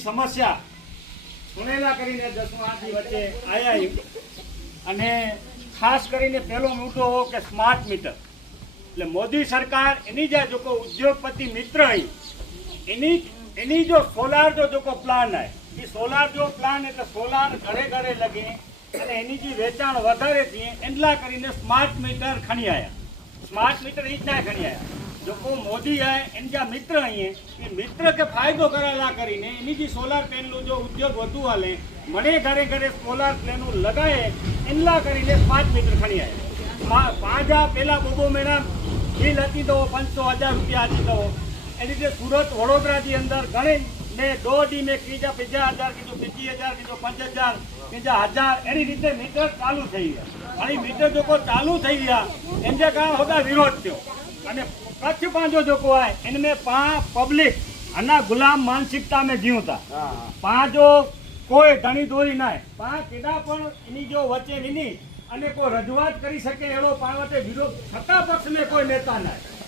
समस्या सुनेला करीने 10 वच्चे आया अने खास करीने पहलो मुद्दो हो कि स्मार्ट मीटर એટલે મોદી સરકાર એની जो को उद्योगपति मित्र है एनी जो सोलार जो को प्लान है ये सोलार जो प्लान એટલે सोलार घरे घरे लगे અને એની જે વેચાણ વધારે થઈએ એટલા કરીને સ્માર્ટ મીટર ખણી આયા स्मार्ट मीटर ही ना खड़ी आया जो को मोदी है इनका मित्र ही है ये मित्र के फायदो करेला करीने इनी जी सोलार पैनल जो उद्योग वधु हाले मने घरे घरे सोलार पैनल लगाए इनला करीने स्मार्ट मीटर खणी आया पांचा पेला बोबो मेना बिल हती तो 500,000 रुपया हती तो एनी जे सूरत वडोदरा जी अंदर घणे ने 2 डी में कीजा 50,000 कीधो 25,000 कीधो 5,000 कीजा 1,000 एनी रीते मीटर चालू थई गया घणी मीटर जो को चालू थई गया एने कारण होगा विरोध थयो अने कच्छ पांचो जो को है इनमें पब्लिक अना गुलाम मानसिकता में जीव था पांचो कोई धनी दोरी ना है केदा पण इनी जो वच्चे विनी अने कोई रजूआत करी सके एवो पावटे विरोध सत्ता पक्ष में कोई नेता ना है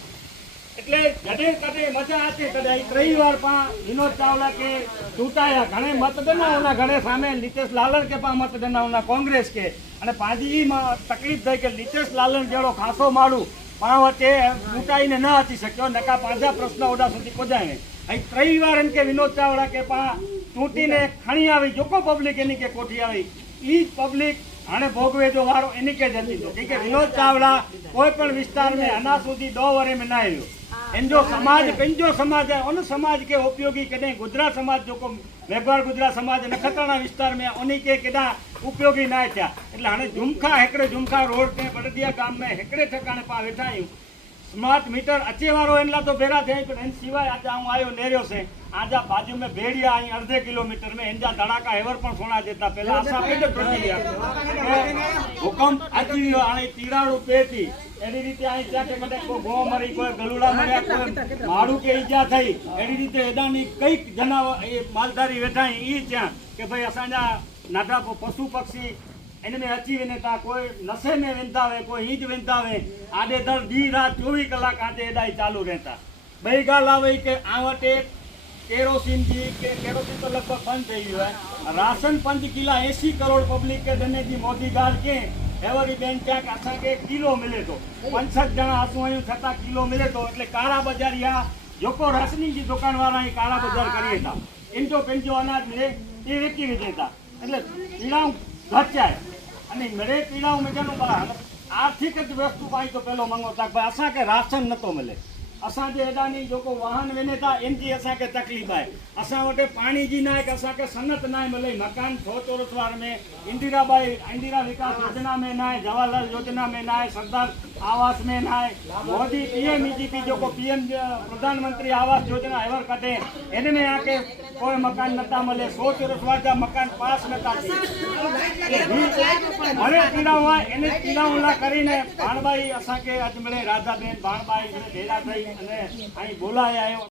એટલે ગડે કડે મજા આતી કડે ત્રણ વાર પા વિનોદ ચાવડા કે ચૂંટાયા ઘણે મતદાનોના ઘણે સામે લીતેશ લાલન કે પા મતદાનોના કોંગ્રેસ કે અને પાજી તકલીફ થઈ કે લીતેશ લાલન જેવો ખાસો માળું પા વચ્ચે ચૂંટાઈને ન હતી શક્યો નકા પાંજા પ્રશ્ન ઓડા સુધી પહોંચાય નહીં અહીં ત્રણ વાર એમ કે વિનોદ ચાવડા કે પા ચૂંટીને ખણી આવી જોકો પબ્લિક એની કે કોઠી આવી ઈ પબ્લિક आने भोगवे जो वारो एनी के जल्दी तो ठीक है विनोद चावड़ा कोई पण विस्तार में अना सुधी 2 वरे में ना आयो इन जो समाज पंजो समाज है उन समाज के उपयोगी कदे गुजरात समाज जो को वेगवार गुजरात समाज नखत्राणा विस्तार में उन्हीं के केदा उपयोगी ना था એટલે હાને ઝુમખા હેકડે ઝુમખા रोड पे बड़दिया गाम में हेकड़े ठिकाने पा वेठा आयो स्मार्ट मीटर अचे वारो एनला तो भेरा थे पण एन सिवाय आज हूँ आयो नेरियो से आजा बाजू में भेड़िया आई अर्धे किलोमीटर में एंजा धड़ाका हेवर पण सोना देता पहला आशा पेट टूटी गया हुकम आजी आने तीराड़ू पेती एनी रीते आई त्या के कदे को गो मरी कोई गलुड़ा मर्या कोई माड़ू के ईजा थई एनी रीते एदानी कई जनावर मालधारी वेठाई ई त्या के भाई असांजा नाटा पशु पक्षी इनमें अची वने था कोई नशे में वेंदा वे कोई हीज वेंदा वे आडे दर दी रात 24 कलाक आते एदाई चालू रहता बई गाल आवे के आवटे केरोसिन जी के केरोसिन तो लगभग बंद थई गयो है राशन 5 किला 80 करोड़ पब्लिक के दने जी मोदी गाल के एवरी बैंक क्या असा के किलो मिले तो 65 जना आसू आयो छता किलो मिले तो એટલે કાળા બજારિયા જોકો રાશની जी दुकान वाला ही काळा बाजार करिए था इंटो पेंजो अनाज मिले ये वेची देता એટલે પીડાઉ घचाय અને મરે પીડાઉ મજાનો आर्थिक वस्तु पाई तो पहलो मंगो तक भाई असा के राशन न तो मिले असा जे एडानी जो को वाहन वेने था इनकी असा के तकलीफ है असा वटे पानी जी ना के असा के सनत ना मिले मकान 100 चौरसवार में इंदिरा विकास योजना में ना जवाहरलाल योजना में ना सरदार आवास में ना मोदी पीएमईजीपी जो को पीएम प्रधानमंत्री आवास योजना एवर कटे एने में आके कोई मकान नता मिले 100 चौरसवार का मकान पास नता थी अरे पीड़ावा एने पीड़ावला करीने भाणबाई असा के आज मिले राधाबेन भाणबाई भेड़ा थई અને અહીં બોલાયા